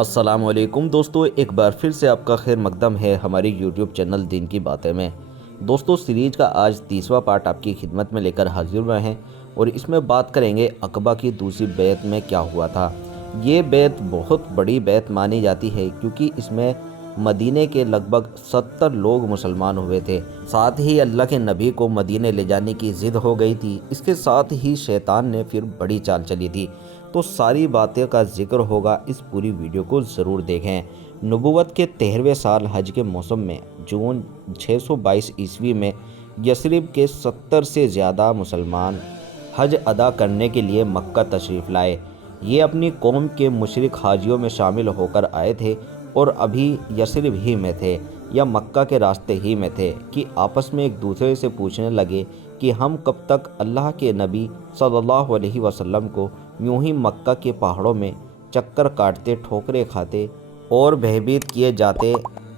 السلام علیکم دوستو، ایک بار پھر سے آپ کا خیر مقدم ہے ہماری یوٹیوب چینل دین کی باتیں میں۔ دوستو، سیریز کا آج 30واں پارٹ آپ کی خدمت میں لے کر حاضر ہوئے ہیں اور اس میں بات کریں گے عقبہ کی دوسری بیعت میں کیا ہوا تھا۔ یہ بیعت بہت بڑی بیعت مانی جاتی ہے کیونکہ اس میں مدینے کے لگ بھگ 70 لوگ مسلمان ہوئے تھے۔ ساتھ ہی اللہ کے نبی کو مدینے لے جانے کی ضد ہو گئی تھی۔ اس کے ساتھ ہی شیطان نے پھر بڑی چال چلی تھی۔ تو ساری باتیں کا ذکر ہوگا، اس پوری ویڈیو کو ضرور دیکھیں۔ نبوت کے 13ویں سال حج کے موسم میں جون 622 عیسوی میں یثرب کے 70 سے زیادہ مسلمان حج ادا کرنے کے لیے مکہ تشریف لائے۔ یہ اپنی قوم کے مشرک حاجیوں میں شامل ہو کر آئے تھے اور ابھی یثرب ہی میں تھے یا مکہ کے راستے ہی میں تھے کہ آپس میں ایک دوسرے سے پوچھنے لگے کہ ہم کب تک اللہ کے نبی صلی اللہ علیہ وسلم کو یوں ہی مکہ کے پہاڑوں میں چکر کاٹتے، ٹھوکریں کھاتے اور بہبید کیے جاتے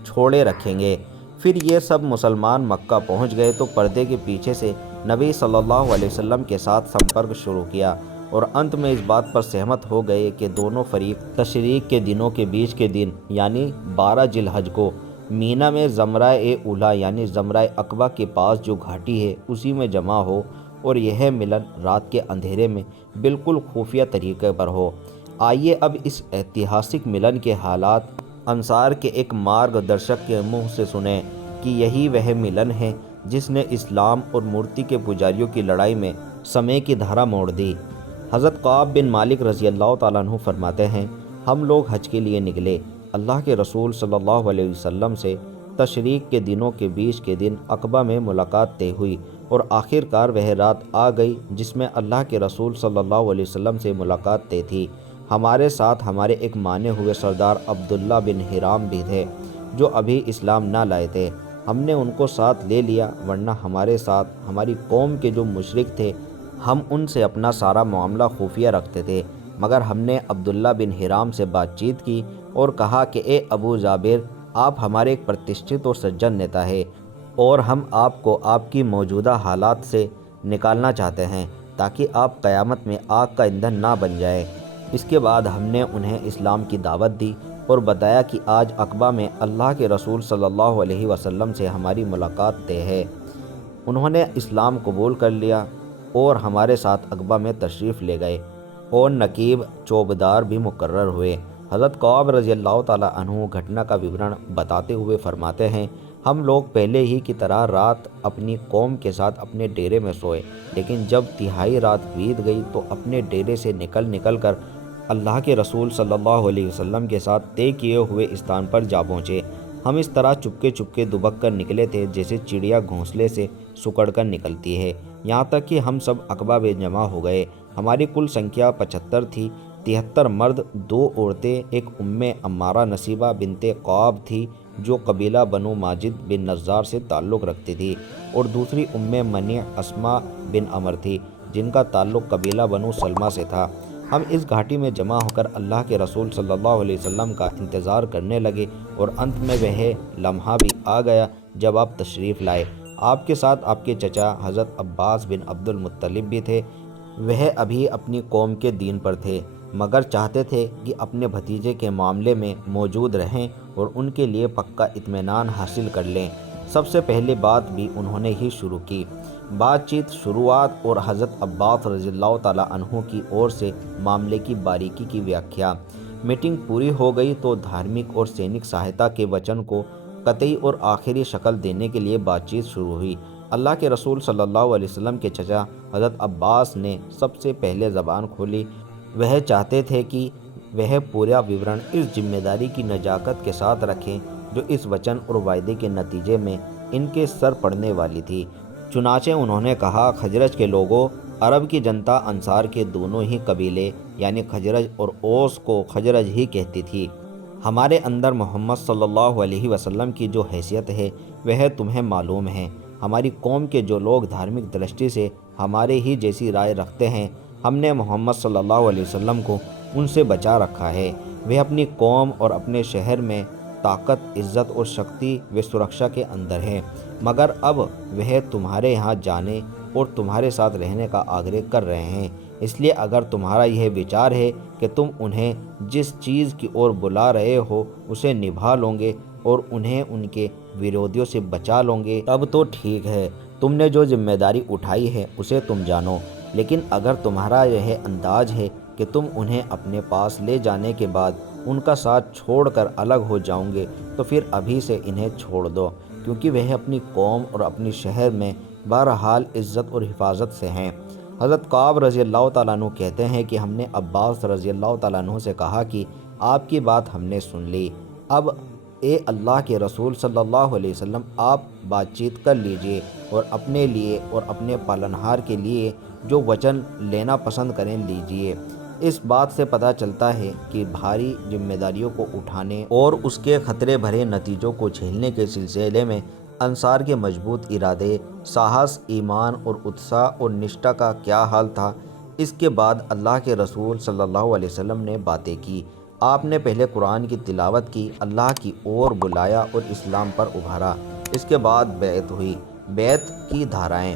چھوڑے رکھیں گے۔ پھر یہ سب مسلمان مکہ پہنچ گئے تو پردے کے پیچھے سے نبی صلی اللہ علیہ وسلم کے ساتھ سمپرک شروع کیا اور انت میں اس بات پر سہمت ہو گئے کہ دونوں فریق تشریق کے دنوں کے بیچ کے دن یعنی 12 ذی الحج کو مینا میں زمرہ اولا یعنی زمرہ عقبہ کے پاس جو گھاٹی ہے اسی میں جمع ہو اور یہ ملن رات کے اندھیرے میں بالکل خفیہ طریقے پر ہو۔ آئیے اب اس ایتہاسک ملن کے حالات انصار کے ایک مارگ درشک کے منہ سے سنیں کہ یہی وہ ملن ہے جس نے اسلام اور مورتی کے پجاریوں کی لڑائی میں سمے کی دھارا موڑ دی۔ حضرت کعب بن مالک رضی اللہ تعالیٰ عنہ فرماتے ہیں، ہم لوگ حج کے لیے نکلے، اللہ کے رسول صلی اللہ علیہ وسلم سے تشریق کے دنوں کے بیچ کے دن عقبہ میں ملاقات طے ہوئی اور آخر کار وہ رات آ گئی جس میں اللہ کے رسول صلی اللہ علیہ وسلم سے ملاقات طے تھی۔ ہمارے ساتھ ہمارے ایک مانے ہوئے سردار عبداللہ بن حرام بھی تھے جو ابھی اسلام نہ لائے تھے۔ ہم نے ان کو ساتھ لے لیا، ورنہ ہمارے ساتھ ہماری قوم کے جو مشرک تھے ہم ان سے اپنا سارا معاملہ خفیہ رکھتے تھے، مگر ہم نے عبداللہ بن حرام سے بات چیت کی اور کہا کہ اے ابو جابر، آپ ہمارے ایک پرتشٹھت اور سجن نیتا ہے اور ہم آپ کو آپ کی موجودہ حالات سے نکالنا چاہتے ہیں تاکہ آپ قیامت میں آگ کا ایندھن نہ بن جائے۔ اس کے بعد ہم نے انہیں اسلام کی دعوت دی اور بتایا کہ آج عقبہ میں اللہ کے رسول صلی اللہ علیہ وسلم سے ہماری ملاقات طے ہے۔ انہوں نے اسلام قبول کر لیا اور ہمارے ساتھ عقبہ میں تشریف لے گئے اور نقیب چوبدار بھی مقرر ہوئے۔ حضرت کعب رضی اللہ تعالیٰ عنہ گھٹنا کا وورن بتاتے ہوئے فرماتے ہیں، ہم لوگ پہلے ہی کی طرح رات اپنی قوم کے ساتھ اپنے ڈیرے میں سوئے، لیکن جب تہائی رات بیت گئی تو اپنے ڈیرے سے نکل کر اللہ کے رسول صلی اللہ علیہ وسلم کے ساتھ طے کیے ہوئے استان پر جا پہنچے۔ ہم اس طرح چپکے دبک کر نکلے تھے جیسے چڑیا گھونسلے سے سکڑ کر نکلتی ہے، یہاں تک کہ ہم سب عقبہ میں جمع ہو گئے۔ ہماری کل سنکھیا 75 تھی، 73 مرد، 2 عورتیں، ایک عمارہ نصیبہ بنت قعب تھی جو قبیلہ بنو ماجد بن نزار سے تعلق رکھتی تھی، اور دوسری منیع اسماء بن عمر تھی جن کا تعلق قبیلہ بنو سلمہ سے تھا۔ ہم اس گھاٹی میں جمع ہو کر اللہ کے رسول صلی اللہ علیہ وسلم کا انتظار کرنے لگے اور انت میں وہ لمحہ بھی آ گیا جب آپ تشریف لائے۔ آپ کے ساتھ آپ کے چچا حضرت عباس بن عبد المطلب بھی تھے۔ وہ ابھی اپنی قوم کے دین پر تھے مگر چاہتے تھے کہ اپنے بھتیجے کے معاملے میں موجود رہیں اور ان کے لیے پکا اطمینان حاصل کر لیں۔ سب سے پہلے بات بھی انہوں نے ہی شروع کی۔ بات چیت شروعات اور حضرت عباس رضی اللہ تعالیٰ عنہ کی اور سے معاملے کی باریکی کی ویاکھیا۔ میٹنگ پوری ہو گئی تو دھارمک اور سینک سہایتا کے وچن کو قطعی اور آخری شکل دینے کے لیے بات چیت شروع ہوئی۔ اللہ کے رسول صلی اللہ علیہ وسلم کے چچا حضرت عباس نے سب سے پہلے زبان کھولی۔ وہ چاہتے تھے کہ وہ پورا وورن اس ذمہ داری کی نزاکت کے ساتھ رکھیں جو اس وچن اور وعدے کے نتیجے میں ان کے سر پڑنے والی تھی۔ چنانچہ انہوں نے کہا، خزرج کے لوگوں، عرب کی جنتا انصار کے دونوں ہی قبیلے یعنی خزرج اور اوس کو خزرج ہی کہتی تھی۔ ہمارے اندر محمد صلی اللہ علیہ وسلم کی جو حیثیت ہے وہ تمہیں معلوم ہے۔ ہماری قوم کے جو لوگ دھارمک درشٹی سے ہمارے ہی جیسی رائے رکھتے ہیں، ہم نے محمد صلی اللہ علیہ وسلم کو ان سے بچا رکھا ہے۔ وہ اپنی قوم اور اپنے شہر میں طاقت، عزت اور شکتی و سرکشا کے اندر ہیں، مگر اب وہ تمہارے یہاں جانے اور تمہارے ساتھ رہنے کا آگرہ کر رہے ہیں۔ اس لیے اگر تمہارا یہ وچار ہے کہ تم انہیں جس چیز کی اور بلا رہے ہو اسے نبھا لو گے اور انہیں ان کے ورودیوں سے بچا لو گے تب تو ٹھیک ہے، تم نے جو ذمہ داری اٹھائی ہے اسے تم جانو۔ لیکن اگر تمہارا یہ انداز ہے کہ تم انہیں اپنے پاس لے جانے کے بعد ان کا ساتھ چھوڑ کر الگ ہو جاؤ گے تو پھر ابھی سے انہیں چھوڑ دو، کیونکہ وہ اپنی قوم اور اپنی شہر میں بہرحال عزت اور حفاظت سے ہیں۔ حضرت کعب رضی اللہ تعالیٰ عنہ کہتے ہیں کہ ہم نے عباس رضی اللہ تعالیٰ عنہ سے کہا کہ آپ کی بات ہم نے سن لی، اب اے اللہ کے رسول صلی اللہ علیہ وسلم آپ بات چیت کر لیجئے اور اپنے لیے اور اپنے پالنہار کے لیے جو وچن لینا پسند کریں لیجئے۔ اس بات سے پتہ چلتا ہے کہ بھاری ذمہ داریوں کو اٹھانے اور اس کے خطرے بھرے نتیجوں کو جھیلنے کے سلسلے میں انصار کے مضبوط ارادے، ساہس، ایمان اور اتساہ اور نشٹا کا کیا حال تھا۔ اس کے بعد اللہ کے رسول صلی اللہ علیہ وسلم نے باتیں کی۔ آپ نے پہلے قرآن کی تلاوت کی، اللہ کی اور بلایا اور اسلام پر ابھارا۔ اس کے بعد بیعت ہوئی۔ بیعت کی دھارائیں۔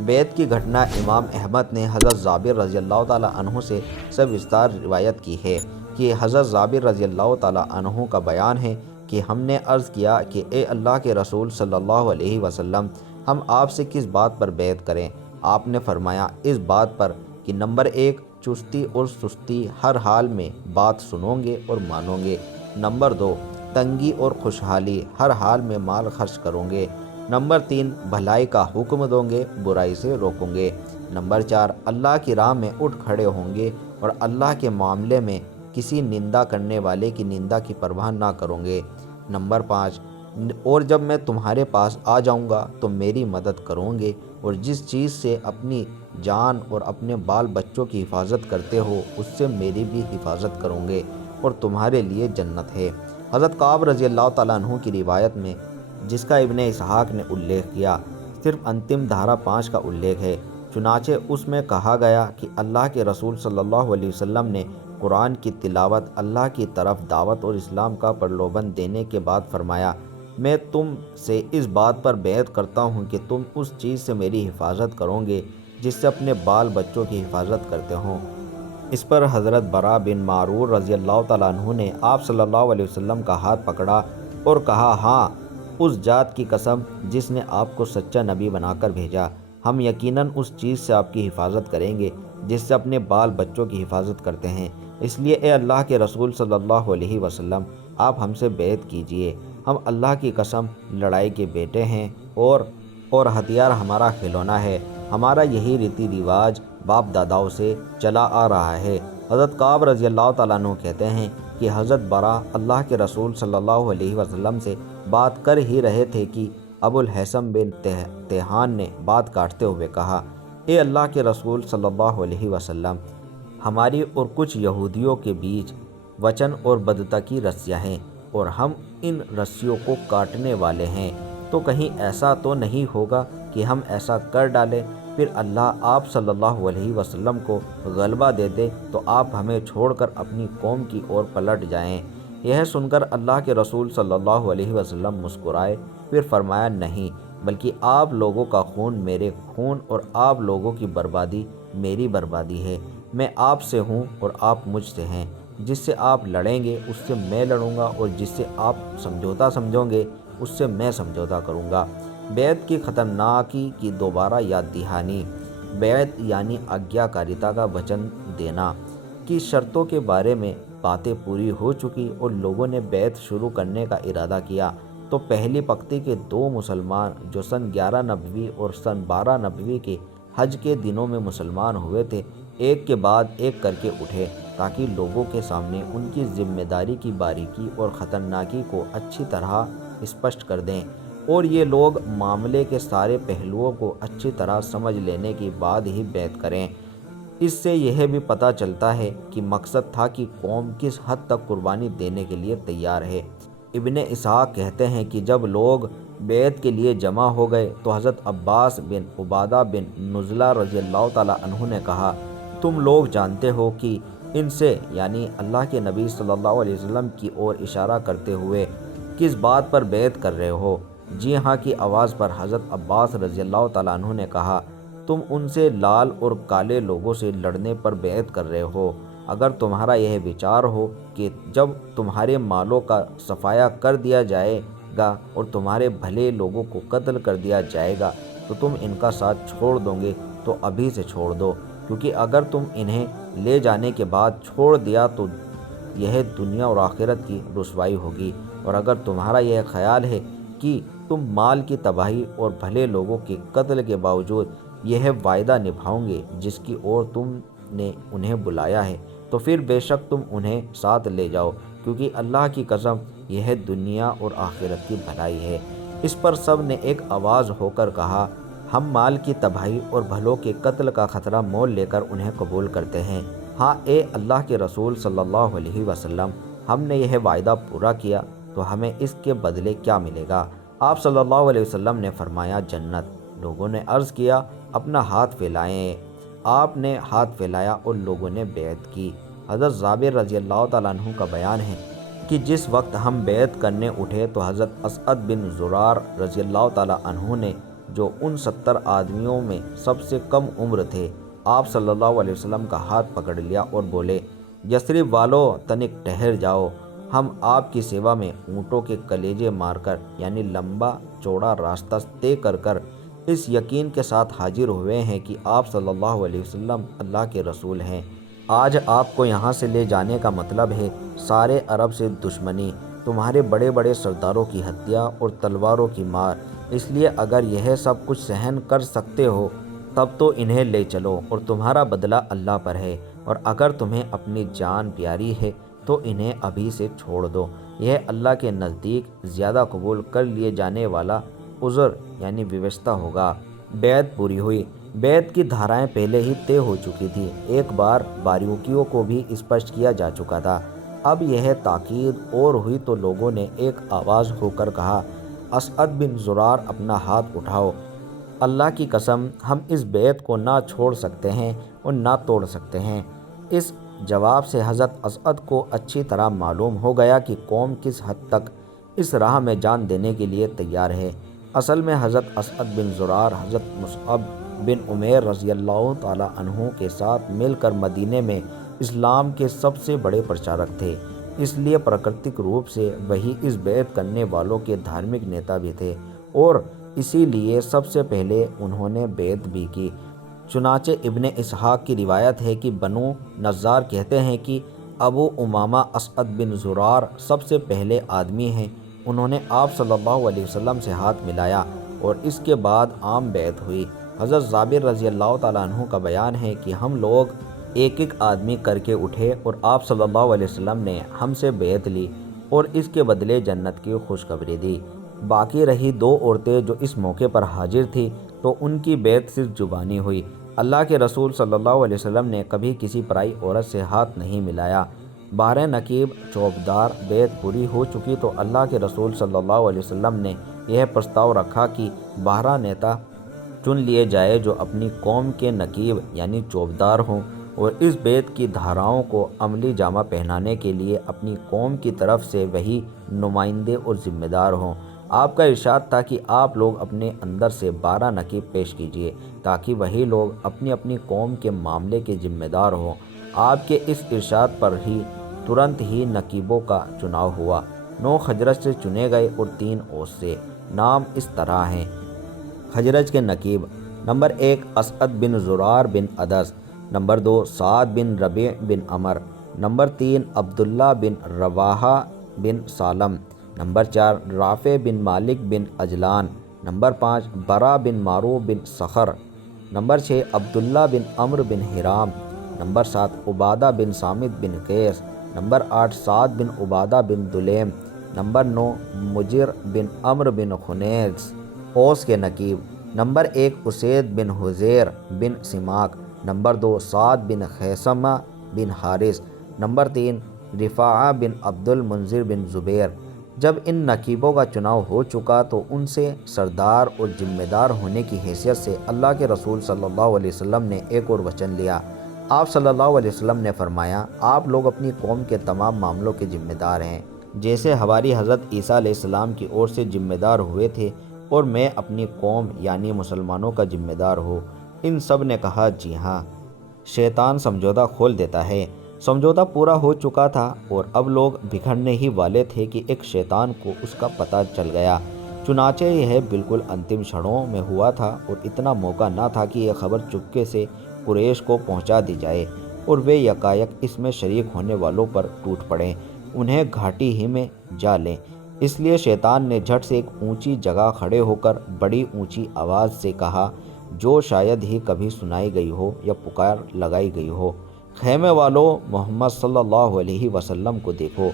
بیعت کی گھٹنا امام احمد نے حضرت جابر رضی اللہ تعالیٰ عنہ سے سوستار روایت کی ہے کہ حضرت جابر رضی اللہ تعالیٰ عنہ کا بیان ہے کہ ہم نے عرض کیا کہ اے اللہ کے رسول صلی اللہ علیہ وسلم، ہم آپ سے کس بات پر بیعت کریں؟ آپ نے فرمایا، اس بات پر کہ نمبر 1 چستی اور سستی ہر حال میں بات سنو گے اور مانو گے، نمبر 2 تنگی اور خوشحالی ہر حال میں مال خرچ کرو گے، نمبر 3 بھلائی کا حکم دو گے، برائی سے روکو گے، نمبر 4 اللہ کی راہ میں اٹھ کھڑے ہوں گے اور اللہ کے معاملے میں کسی نندا کرنے والے کی نندا کی پرواہ نہ کرو گے، نمبر 5 اور جب میں تمہارے پاس آ جاؤں گا تو میری مدد کرو گے اور جس چیز سے اپنی جان اور اپنے بال بچوں کی حفاظت کرتے ہو اس سے میری بھی حفاظت کرو گے اور تمہارے لیے جنت ہے۔ حضرت کعب رضی اللہ تعالیٰ عنہ کی روایت میں، جس کا ابن اسحاق نے الیخ کیا، صرف انتم دھارا 5 کا الیخ ہے۔ چنانچہ اس میں کہا گیا کہ اللہ کے رسول صلی اللہ علیہ وسلم نے قرآن کی تلاوت، اللہ کی طرف دعوت اور اسلام کا پرلوبن دینے کے بعد فرمایا، میں تم سے اس بات پر بیعت کرتا ہوں کہ تم اس چیز سے میری حفاظت کرو گے جس سے اپنے بال بچوں کی حفاظت کرتے ہوں۔ اس پر حضرت برا بن معرور رضی اللہ تعالیٰ عنہ نے آپ صلی اللہ علیہ وسلم کا ہاتھ پکڑا اور کہا، ہاں، اس ذات کی قسم جس نے آپ کو سچا نبی بنا کر بھیجا، ہم یقیناً اس چیز سے آپ کی حفاظت کریں گے جس سے اپنے بال بچوں کی حفاظت کرتے ہیں۔ اس لیے اے اللہ کے رسول صلی اللہ علیہ وسلم، آپ ہم سے بیعت کیجئے۔ ہم اللہ کی قسم لڑائی کے بیٹے ہیں اور ہتھیار ہمارا کھلونا ہے۔ ہمارا یہی ریتی رواج باپ داداؤں سے چلا آ رہا ہے۔ حضرت کعب رضی اللہ تعالیٰ عنہ کہتے ہیں کہ حضرت برا اللہ کے رسول صلی اللہ علیہ وسلم سے بات کر ہی رہے تھے کہ ابو الحسن بن تیہان نے بات کاٹتے ہوئے کہا، اے اللہ کے رسول صلی اللہ علیہ وسلم، ہماری اور کچھ یہودیوں کے بیچ وچن اور بدتا کی رسیاں ہیں اور ہم ان رسیوں کو کاٹنے والے ہیں، تو کہیں ایسا تو نہیں ہوگا کہ ہم ایسا کر ڈالیں پھر اللہ آپ صلی اللہ علیہ وسلم کو غلبہ دے دے تو آپ ہمیں چھوڑ کر اپنی قوم کی اور پلٹ جائیں۔ یہ سن کر اللہ کے رسول صلی اللہ علیہ وسلم مسکرائے، پھر فرمایا، نہیں، بلکہ آپ لوگوں کا خون میرے خون اور آپ لوگوں کی بربادی میری بربادی ہے۔ میں آپ سے ہوں اور آپ مجھ سے ہیں۔ جس سے آپ لڑیں گے اس سے میں لڑوں گا اور جس سے آپ سمجھوتا سمجھو گے اس سے میں سمجھوتا کروں گا۔ بیعت کی خطرناکی کی دوبارہ یاد دہانی۔ بیعت یعنی آگیا کاریتا کا وچن دینا کی شرطوں کے بارے میں باتیں پوری ہو چکی اور لوگوں نے بیعت شروع کرنے کا ارادہ کیا تو پہلی پکتی کے 2 مسلمان جو سن 11 نبوی اور سن 12 نبوی کے حج کے دنوں میں مسلمان ہوئے تھے، ایک کے بعد ایک کر کے اٹھے تاکہ لوگوں کے سامنے ان کی ذمہ داری کی باریکی اور خطرناکی کو اچھی طرح اسپشٹ کر دیں، اور یہ لوگ معاملے کے سارے پہلوؤں کو اچھی طرح سمجھ لینے کے بعد ہی بیعت کریں۔ اس سے یہ بھی پتہ چلتا ہے کہ مقصد تھا کہ قوم کس حد تک قربانی دینے کے لیے تیار ہے۔ ابن اسحاق کہتے ہیں کہ جب لوگ بیعت کے لیے جمع ہو گئے تو حضرت عباس بن عبادہ بن نزلہ رضی اللہ تعالیٰ عنہ نے کہا، تم لوگ جانتے ہو کہ ان سے، یعنی اللہ کے نبی صلی اللہ علیہ وسلم کی اور اشارہ کرتے ہوئے، کس بات پر بیعت کر رہے ہو؟ جی ہاں کی آواز پر حضرت عباس رضی اللہ تعالیٰ عنہ نے کہا، تم ان سے لال اور کالے لوگوں سے لڑنے پر بیعت کر رہے ہو؟ اگر تمہارا یہ وچار ہو کہ جب تمہارے مالوں کا صفایا کر دیا جائے گا اور تمہارے بھلے لوگوں کو قتل کر دیا جائے گا تو تم ان کا ساتھ چھوڑ دو گے تو ابھی سے چھوڑ دو، کیونکہ اگر تم انہیں لے جانے کے بعد چھوڑ دیا تو یہ دنیا اور آخرت کی رسوائی ہوگی۔ اور اگر تمہارا یہ خیال ہے کہ تم مال کی تباہی اور بھلے لوگوں کے قتل کے باوجود یہ وعدہ نبھاؤ گے جس کی اور تم نے انہیں بلایا ہے، تو پھر بے شک تم انہیں ساتھ لے جاؤ، کیونکہ اللہ کی قسم یہ دنیا اور آخرت کی بھلائی ہے۔ اس پر سب نے ایک آواز ہو کر کہا، ہم مال کی تباہی اور بھلوں کے قتل کا خطرہ مول لے کر انہیں قبول کرتے ہیں۔ ہاں اے اللہ کے رسول صلی اللہ علیہ وسلم، ہم نے یہ وعدہ پورا کیا تو ہمیں اس کے بدلے کیا ملے گا؟ آپ صلی اللہ علیہ وسلم نے فرمایا، جنت۔ لوگوں نے عرض کیا، اپنا ہاتھ پھیلائیں۔ آپ نے ہاتھ پھیلایا اور لوگوں نے بیعت کی۔ حضرت جابر رضی اللہ تعالیٰ عنہ کا بیان ہے کہ جس وقت ہم بیعت کرنے اٹھے تو حضرت اسعد بن زرار رضی اللہ تعالیٰ عنہ نے، جو ان 70 آدمیوں میں سب سے کم عمر تھے، آپ صلی اللہ علیہ وسلم کا ہاتھ پکڑ لیا اور بولے، یثرب والو تنک ٹھہر جاؤ، ہم آپ کی سیوا میں اونٹوں کے کلیجے مار کر، یعنی لمبا چوڑا راستہ طے کر کر اس یقین کے ساتھ حاضر ہوئے ہیں کہ آپ صلی اللہ علیہ وسلم اللہ کے رسول ہیں۔ آج آپ کو یہاں سے لے جانے کا مطلب ہے سارے عرب سے دشمنی، تمہارے بڑے بڑے سرداروں کی ہتیا اور تلواروں کی مار، اس لیے اگر یہ سب کچھ سہن کر سکتے ہو تب تو انہیں لے چلو اور تمہارا بدلہ اللہ پر ہے، اور اگر تمہیں اپنی جان پیاری ہے تو انہیں ابھی سے چھوڑ دو، یہ اللہ کے نزدیک زیادہ قبول کر لیے جانے والا عذر یعنی ویوستہ ہوگا۔ بیعت پوری ہوئی۔ بیعت کی دھارائیں پہلے ہی طے ہو چکی تھی، ایک بار باریکیوں کو بھی اسپشٹ کیا جا چکا تھا، اب یہ تاکید اور ہوئی تو لوگوں نے ایک آواز ہو کر کہا، اسعد بن زرار اپنا ہاتھ اٹھاؤ، اللہ کی قسم ہم اس بیعت کو نہ چھوڑ سکتے ہیں اور نہ توڑ سکتے ہیں۔ اس جواب سے حضرت اسعد کو اچھی طرح معلوم ہو گیا کہ قوم کس حد تک اس راہ میں جان دینے کے لیے تیار ہے۔ اصل میں حضرت اسعد بن زرار حضرت مصعب بن عمیر رضی اللہ تعالیٰ عنہ کے ساتھ مل کر مدینے میں اسلام کے سب سے بڑے پرچارک تھے، اس لیے پراکرتک روپ سے وہی اس بیعت کرنے والوں کے دھارمک نیتا بھی تھے، اور اسی لیے سب سے پہلے انہوں نے بیعت بھی کی۔ چنانچہ ابن اسحاق کی روایت ہے کہ بنو نجار کہتے ہیں کہ ابو امامہ اسعد بن زرار سب سے پہلے آدمی ہیں، انہوں نے آپ صلی اللہ علیہ وسلم سے ہاتھ ملایا اور اس کے بعد عام بیعت ہوئی۔ حضرت جابر رضی اللہ تعالیٰ عنہ کا بیان ہے کہ ہم لوگ ایک ایک آدمی کر کے اٹھے اور آپ صلی اللہ علیہ وسلم نے ہم سے بیعت لی اور اس کے بدلے جنت کی خوشخبری دی۔ باقی رہی 2 عورتیں جو اس موقع پر حاضر تھیں تو ان کی بیعت صرف زبانی ہوئی۔ اللہ کے رسول صلی اللہ علیہ وسلم نے کبھی کسی پرائی عورت سے ہاتھ نہیں ملایا۔ بحر نقیب چوبدار بیعت پوری ہو چکی تو اللہ کے رسول صلی اللہ علیہ وسلم نے یہ پرستاؤ رکھا کہ بحرہ نیتا چن لیے جائے جو اپنی قوم کے نقیب یعنی چوبدار ہوں، اور اس بیعت کی دھاراؤں کو عملی جامہ پہنانے کے لیے اپنی قوم کی طرف سے وہی نمائندے اور ذمہ دار ہوں۔ آپ کا ارشاد تھا کہ آپ لوگ اپنے اندر سے 12 نقیب پیش کیجیے تاکہ وہی لوگ اپنی اپنی قوم کے معاملے کے ذمہ دار ہوں۔ آپ کے اس ارشاد پر ہی ترنت ہی نقیبوں کا چناؤ ہوا۔ 9 خزرج سے چنے گئے اور 3 اوس سے۔ نام اس طرح ہیں۔ خزرج کے نقیب: نمبر 1 اسعد بن زرار بن عدس، نمبر 2 سعد بن ربیع بن عمر، نمبر 3 عبداللہ بن رواحہ بن سالم، نمبر 4 رافع بن مالک بن عجلان، نمبر 5 برا بن معروف بن صخر، نمبر 6 عبداللہ بن عمرو بن حرام، نمبر 7 عبادہ بن صامت بن قیس، نمبر 8 سعد بن عبادہ بن دلیم، نمبر 9 مجر بن عمرو بن خنیس۔ اوس کے نقیب: نمبر 1 اسید بن حزیر بن سماک، نمبر 2 سعد بن خیثمہ بن حارث، نمبر 3 رفاعہ بن عبد المنذر بن زبیر۔ جب ان نقیبوں کا چناؤ ہو چکا تو ان سے سردار اور ذمہ دار ہونے کی حیثیت سے اللہ کے رسول صلی اللہ علیہ وسلم نے ایک اور وچن لیا۔ آپ صلی اللہ علیہ وسلم نے فرمایا، آپ لوگ اپنی قوم کے تمام معاملوں کے ذمہ دار ہیں، جیسے ہماری حضرت عیسیٰ علیہ السلام کی اور سے ذمہ دار ہوئے تھے، اور میں اپنی قوم یعنی مسلمانوں کا ذمہ دار ہوں۔ ان سب نے کہا جی ہاں۔ شیطان سمجھوتہ کھول دیتا ہے۔ سمجھوتہ پورا ہو چکا تھا اور اب لوگ بکھرنے ہی والے تھے کہ ایک شیطان کو اس کا پتہ چل گیا۔ چنانچہ یہ بالکل انتم چھڑوں میں ہوا تھا اور اتنا موقع نہ تھا کہ یہ خبر چپکے سے قریش کو پہنچا دی جائے اور وہ یکایک اس میں شریک ہونے والوں پر ٹوٹ پڑیں، انہیں گھاٹی ہی میں جا لیں۔ اس لیے شیطان نے جھٹ سے ایک اونچی جگہ کھڑے ہو کر بڑی اونچی آواز سے کہا، جو شاید ہی کبھی سنائی گئی ہو یا پکار لگائی گئی ہو، خیمے والوں، محمد صلی اللہ علیہ وسلم کو دیکھو،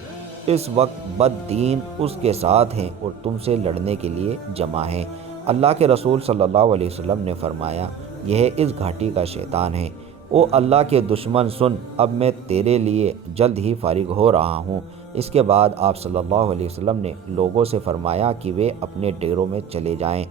اس وقت بد دین اس کے ساتھ ہیں اور تم سے لڑنے کے لیے جمع ہیں۔ اللہ کے رسول صلی اللہ علیہ وسلم نے فرمایا، یہ اس گھاٹی کا شیطان ہے۔ او اللہ کے دشمن سن، اب میں تیرے لیے جلد ہی فارغ ہو رہا ہوں۔ اس کے بعد آپ صلی اللہ علیہ وسلم نے لوگوں سے فرمایا کہ وہ اپنے ڈیروں میں چلے جائیں۔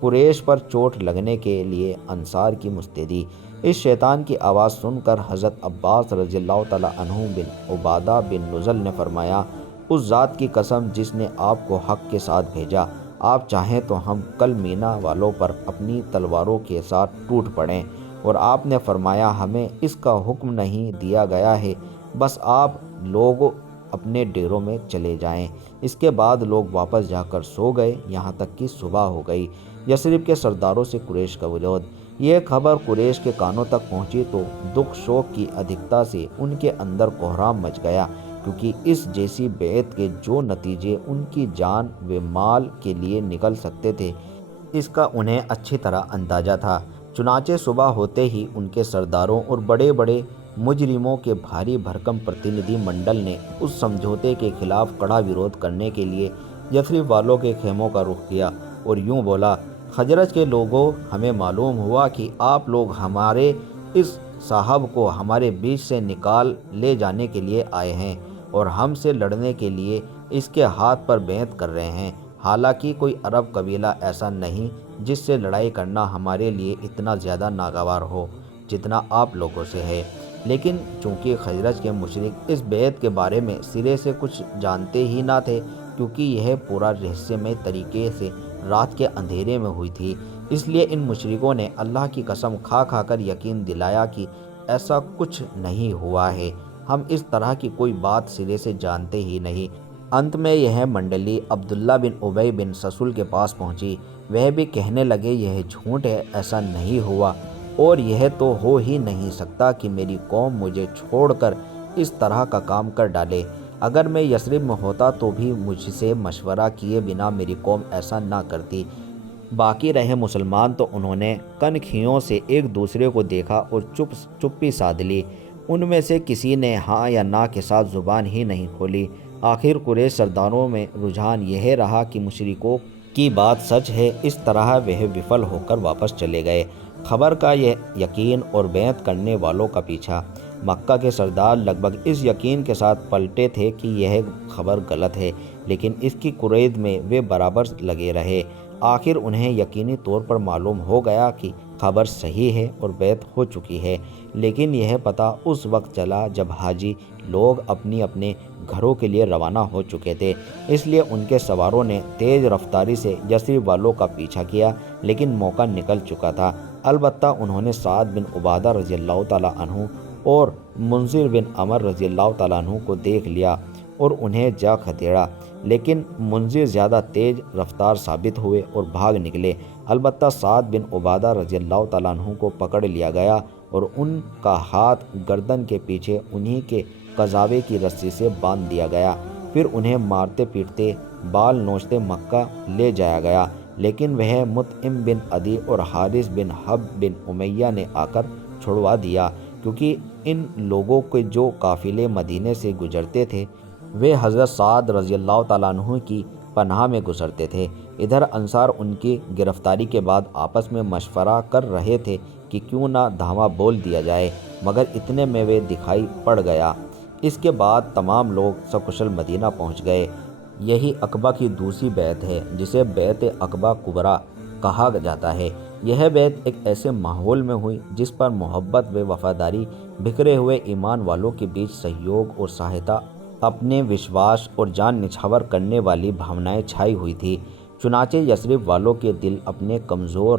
قریش پر چوٹ لگنے کے لیے انصار کی مستعدی۔ اس شیطان کی آواز سن کر حضرت عباس رضی اللہ تعالیٰ عنہ بن عبادہ بن نزل نے فرمایا، اس ذات کی قسم جس نے آپ کو حق کے ساتھ بھیجا، آپ چاہیں تو ہم کل مینا والوں پر اپنی تلواروں کے ساتھ ٹوٹ پڑیں۔ اور آپ نے فرمایا، ہمیں اس کا حکم نہیں دیا گیا ہے، بس آپ لوگ اپنے ڈیروں میں چلے جائیں۔ اس کے بعد لوگ واپس جا کر سو گئے، یہاں تک کہ صبح ہو گئی۔ یثرب کے سرداروں سے قریش کا وجود۔ یہ خبر قریش کے کانوں تک پہنچی تو دکھ شوق کی ادھکتا سے ان کے اندر کوہرام مچ گیا، کیونکہ اس جیسی بیعت کے جو نتیجے ان کی جان و مال کے لیے نکل سکتے تھے، اس کا انہیں اچھی طرح اندازہ تھا۔ چنانچہ صبح ہوتے ہی ان کے سرداروں اور بڑے بڑے مجرموں کے بھاری بھرکم پرتیندھی منڈل نے اس سمجھوتے کے خلاف کڑا ویرودھ کرنے کے لیے یثرب والوں کے خیموں کا رخ کیا اور یوں بولا، خزرج کے لوگوں، ہمیں معلوم ہوا کہ آپ لوگ ہمارے اس صاحب کو ہمارے بیچ سے نکال لے جانے کے لیے آئے ہیں اور ہم سے لڑنے کے لیے اس کے ہاتھ پر بیعت کر رہے ہیں۔ حالانکہ کوئی عرب قبیلہ ایسا نہیں جس سے لڑائی کرنا ہمارے لیے اتنا زیادہ ناگوار ہو جتنا آپ لوگوں سے ہے، لیکن چونکہ خزرج کے مشرک اس بیعت کے بارے میں سرے سے کچھ جانتے ہی نہ تھے، کیونکہ یہ پورا رہسیمئی طریقے سے رات کے اندھیرے میں ہوئی تھی، اس لیے ان مشرکوں نے اللہ کی قسم کھا کھا کر یقین دلایا کہ ایسا کچھ نہیں ہوا ہے، ہم اس طرح کی کوئی بات سرے سے جانتے ہی نہیں۔ انت میں یہ منڈلی عبداللہ بن ابی بن سلول کے پاس پہنچی۔ وہ بھی کہنے لگے، یہ جھوٹ ہے، ایسا نہیں ہوا اور یہ تو ہو ہی نہیں سکتا کہ میری قوم مجھے چھوڑ کر اس طرح کا کام کر ڈالے۔ اگر میں یثرب میں ہوتا تو بھی مجھ سے مشورہ کیے بنا میری قوم ایسا نہ کرتی۔ باقی رہے مسلمان تو انہوں نے کنکھیوں سے ایک دوسرے کو دیکھا اور چپی سادھ لی۔ ان میں سے کسی نے ہاں یا نہ کے ساتھ زبان ہی نہیں کھولی۔ آخر قریش سرداروں میں رجحان یہ رہا کہ مشرکوں کی بات سچ ہے، اس طرح وہ وفل ہو کر واپس چلے گئے۔ خبر کا یہ یقین اور بیعت کرنے والوں کا پیچھا۔ مکہ کے سردار لگ بھگ اس یقین کے ساتھ پلٹے تھے کہ یہ خبر غلط ہے، لیکن اس کی قرید میں وہ برابر لگے رہے۔ آخر انہیں یقینی طور پر معلوم ہو گیا کہ خبر صحیح ہے اور بیعت ہو چکی ہے، لیکن یہ پتہ اس وقت چلا جب حاجی لوگ اپنی اپنے گھروں کے لیے روانہ ہو چکے تھے۔ اس لیے ان کے سواروں نے تیز رفتاری سے یثرب والوں کا پیچھا کیا، لیکن موقع نکل چکا تھا۔ البتہ انہوں نے سعد بن عبادہ رضی اللہ تعالیٰ عنہ اور منذر بن عمر رضی اللہ تعالیٰ عنہ کو دیکھ لیا اور انہیں جا کھدیڑا، لیکن منذر زیادہ تیز رفتار ثابت ہوئے اور بھاگ نکلے۔ البتہ سعد بن عبادہ رضی اللہ تعالیٰ عنہ کو پکڑ لیا گیا اور ان کا ہاتھ گردن کے پیچھے انہی کے قزاوے کی رسی سے باندھ دیا گیا، پھر انہیں مارتے پیٹتے بال نوچتے مکہ لے جایا گیا، لیکن وہ مطعم بن عدی اور حارث بن حب بن امیہ نے آ کر چھڑوا دیا، کیونکہ ان لوگوں کے جو قافلے مدینے سے گزرتے تھے وہ حضرت سعد رضی اللہ تعالیٰ عنہ کی پناہ میں گزرتے تھے۔ ادھر انصار ان کی گرفتاری کے بعد آپس میں مشورہ کر رہے تھے کہ کیوں نہ دھاوا بول دیا جائے، مگر اتنے میں وہ دکھائی پڑ گیا۔ اس کے بعد تمام لوگ سکشل مدینہ پہنچ گئے۔ یہی عقبہ کی دوسری بیعت ہے جسے بیعت عقبہ کبریٰ کہا جاتا ہے۔ یہ بیعت ایک ایسے ماحول میں ہوئی جس پر محبت و وفاداری، بکھرے ہوئے ایمان والوں کے بیچ سہیوگ اور سہایتا، اپنے وشواس اور جان نچھاور کرنے والی بھاونائیں چھائی ہوئی تھی۔ چنانچہ یثرب والوں کے دل اپنے کمزور